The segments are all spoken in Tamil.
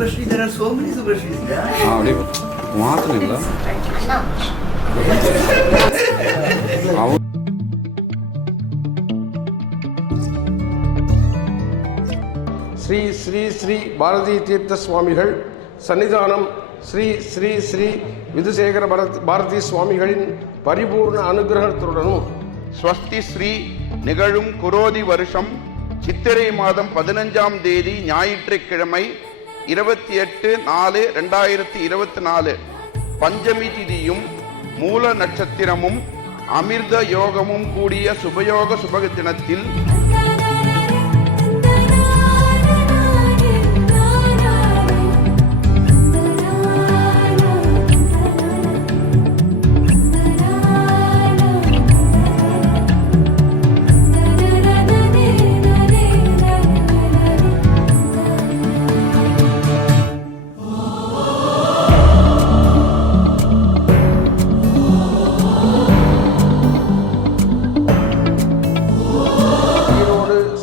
Subhashri, there are so many Subhashris. அப்படியே மாற்றணுங்களா ஸ்ரீ ஸ்ரீ ஸ்ரீ பாரதி தீர்த்த சுவாமிகள் சன்னிதானம் ஸ்ரீ ஸ்ரீ ஸ்ரீ விதுசேகர பாரதி சுவாமிகளின் பரிபூர்ண அனுகிரகத்துடனும் ஸ்வஸ்தி ஸ்ரீ நிகழும் குரோதி வருஷம் சித்திரை மாதம் 15ஆம் தேதி ஞாயிற்றுக்கிழமை 28/4/2024 பஞ்சமி திதியும் மூல நட்சத்திரமும் அமிர்த யோகமும் கூடிய சுபயோக சுபக தினத்தில்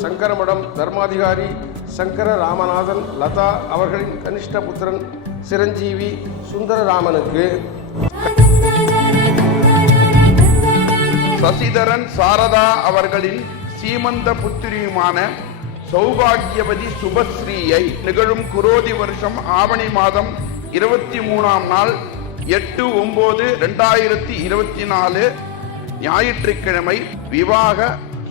சங்கரமடம் தர்மாதிகாரி சங்கர ராமநாதன் லதா அவர்களின் கனிஷ்ட புத்திரன் சிரஞ்சீவி சுந்தரராமனுக்கு, சசிதரன் சாரதா அவர்களின் சீமந்த புத்திரியுமான சௌபாகியவதி சுபஸ்ரீயை நிகழும் குரோதி வருஷம் ஆவணி மாதம் 23ஆம் நாள் 8/9/2024 ஞாயிற்றுக்கிழமை விவாக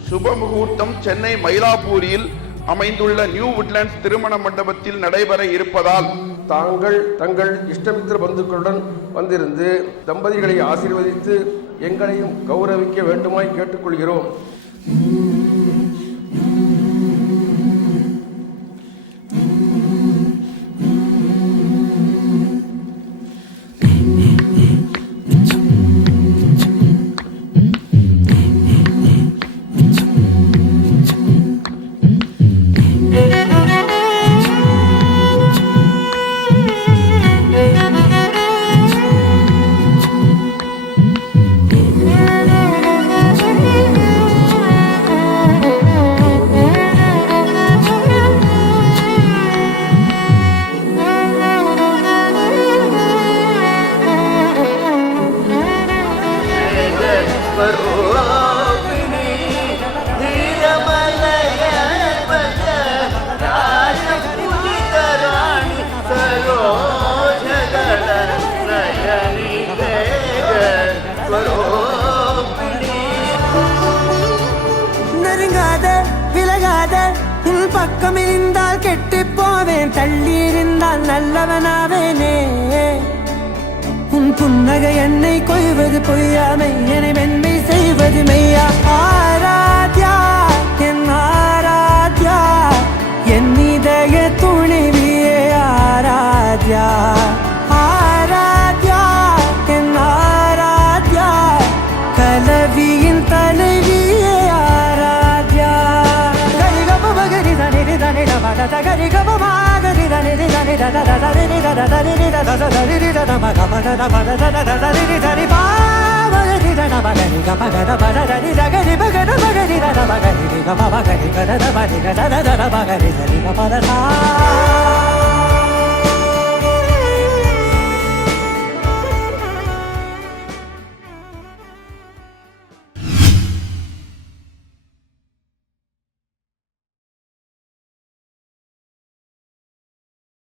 சுப முகூர்த்தம் சென்னை மயிலாப்பூரில் அமைந்துள்ள நியூ உட்லாண்ட்ஸ் திருமண மண்டபத்தில் நடைபெற இருப்பதால் தாங்கள் தங்கள் இஷ்டமித்திர பந்துக்களுடன் வந்திருந்து தம்பதிகளை ஆசீர்வதித்து எங்களையும் கௌரவிக்க வேண்டுமாய் கேட்டுக்கொள்கிறோம். பக்கம் இருந்தால் கெட்டு போவேன், தள்ளி இருந்தால் நல்லவனாவேனே. உன் புன்னகை என்னை கொய்வது பொய்யாமை, என்னை மென்மை செய்வது மெய்யா. ஆராத்யா என் ஆராத்யா, என் இதய துணிவியே ஆராத்யா. ஆராத்யா என் Aradhya, கலவியின் தலைவியே Aradhya. Gari gaba ma gari da ni da ni da da da da ni da da da ni da da da da ni da da ma ga ma da da ma da da da da ni da ni ba ma gari da da ma gari ga ma ga da ba da da ni da gari ba ga da ma gari da da ma gari ga ma ba gari ga da da ba ni ga da da da ma gari da ni ga ma da da.